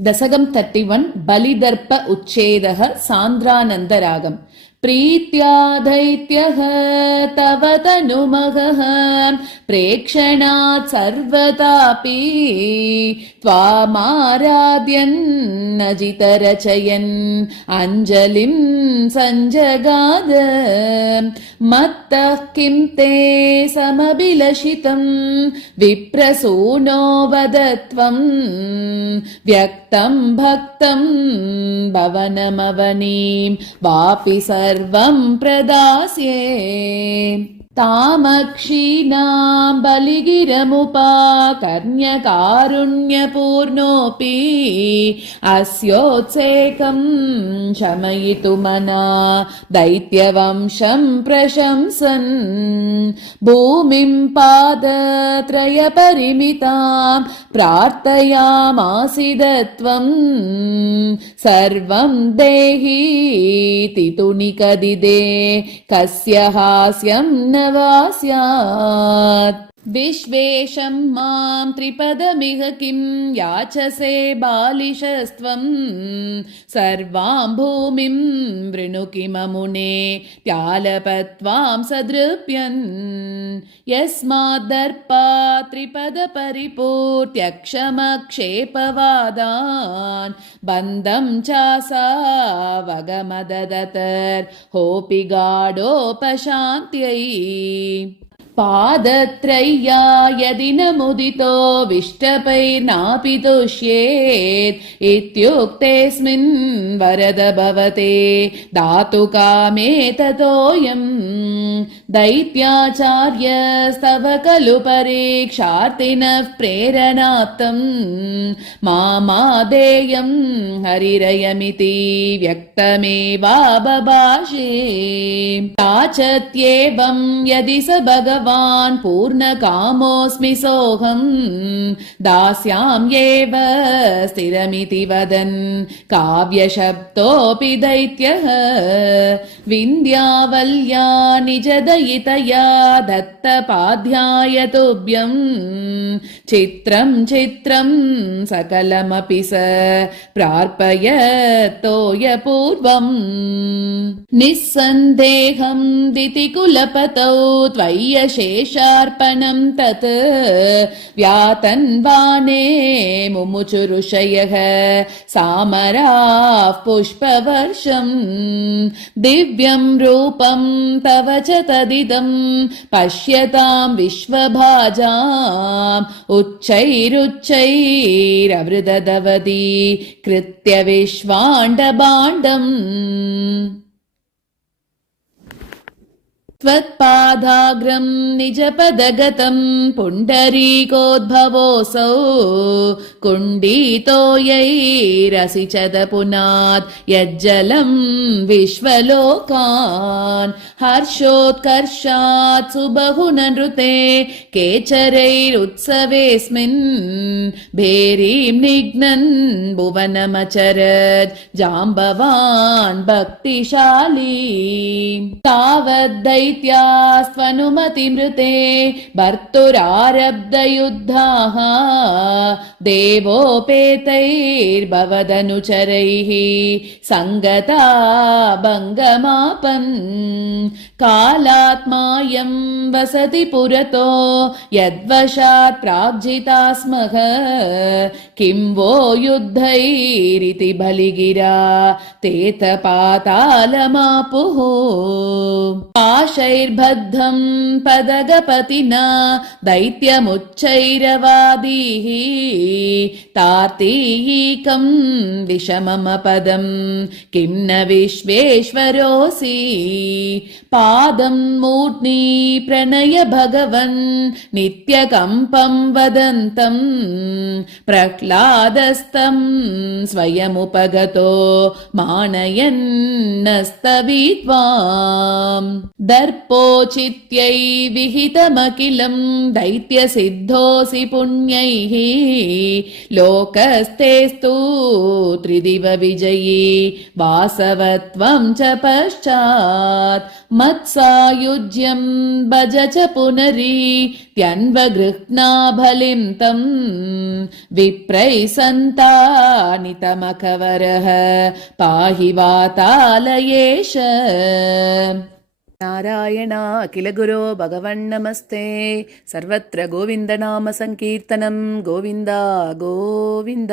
दशकं 31 बलिदर्प उच्छेदः सान्द्रानन्दरागम्। प्रीत्या दैत्यः तव तनुमगः प्रेक्षणात् सर्वतापि त्वामाराध्यन्नजितरचयन् अञ्जलिं सञ्जगाद। मत्तः किं ते समभिलषितं विप्रसूनो वदत्वं व्यक्तं भक्तं भवनमवनीं वापि सर्वं प्रदास्ये। तामक्षीणां बलिगिरमुपाकर्ण्यकारुण्यपूर्णोऽपि अस्योत्सेकं शमयितुमना दैत्यवंशं प्रशंसन्। भूमिं पादत्रयपरिमितां प्रार्थयामासिदत्वं सर्वं देहीति तुनिकदिदे कस्य हास्यं न वा स्यात्। विश्वेशं मां त्रिपदमिह किं याचसे बालिशस्त्वं सर्वां भूमिं वृणु किममुने त्यालपत्वां सदृप्यन्। यस्माद्दर्पात् त्रिपदपरिपूर्त्यक्षमक्षेपवादान् बन्धं चासावगमददतर्होऽपि गाढोपशान्त्यै। पादत्रय्या यदि न मुदितो विष्टपैर्नापि तुष्येत् इत्युक्तेऽस्मिन् वरद भवते दातु कामे ततोऽयम्। दैत्याचार्यस्तव खलु परीक्षार्थिनः प्रेरणात्तम् मामादेयं हरिरयमिति व्यक्तमेवाबभाषे। याचत्येवं यदि स भगवान् पूर्णकामोऽस्मि सोऽहं दास्याम्येव स्थिरमिति वदन् काव्यशब्दोऽपि दैत्यः। विन्ध्यावल्या निजदयितया दत्तपाध्याय तुभ्यं चित्रं चित्रं सकलमपि स प्रार्पयत्तोयपूर्वम्। निस्सन्देहं दितिकुलपतौ त्वय्यशेषार्पणं तत् व्यातन्वाने मुमुचुरुषयः सामराः पुष्पवर्षम्। दिव्यं रूपं तव च तदिदं पश्यतां विश्वभाजाम् उच्चैरुच्चैरवृदधवति कृत्य विश्वाण्डभाण्डम्। त्वत्पादाग्रं निजपदगतं पुण्डरीकोद्भवोऽसौ कुण्डीतो यैरसिचदपुनात् यज्जलं विश्वलोकान्। हर्षोत्कर्षात् सुबहुननृते केचरैरुत्सवेऽस्मिन् भेरीं निघ्नन् भुवनमचरत् जाम्बवान् भक्तिशाली। तावद्दैत्यास्त्वनुमतिमृते भर्तुरारब्धयुद्धाः देवोपेतैर्भवदनुचरैः सङ्गता भङ्गमापन्। कालात्मायं वसति पुरतो यद्वशात् प्राग्जिता स्मः किं वो युद्धैरिति बलिगिरा तेतपातालमापुः। पाशैर्बद्धं पदगपतिना दैत्यमुच्चैरवादीः तार्तीयिकं विषममपदं किं न विश्वेश्वरोऽसि। पादं मूर्ध्नि प्रणय भगवन् नित्यकम्पं वदन्तं प्रह्लादस्तं स्वयमुपगतो मानयन्नस्तवित्वाम्। दर्पोचित्यै विहितमखिलं दैत्यसिद्धोऽसि पुण्यैः लोकस्थेस्तु त्रिदिव विजयी वासवत्वं च पश्चात्। मत्सायुज्यं भज च पुनरीत्यन्वगृह्णा बलिं तं विप्रैः सन्तानितमकवरः पाहि वातालयेश नारायण अखिल गुरो भगवन्नमस्ते सर्वत्र गोविन्दनाम संकीर्तनं गोविन्द गोविन्द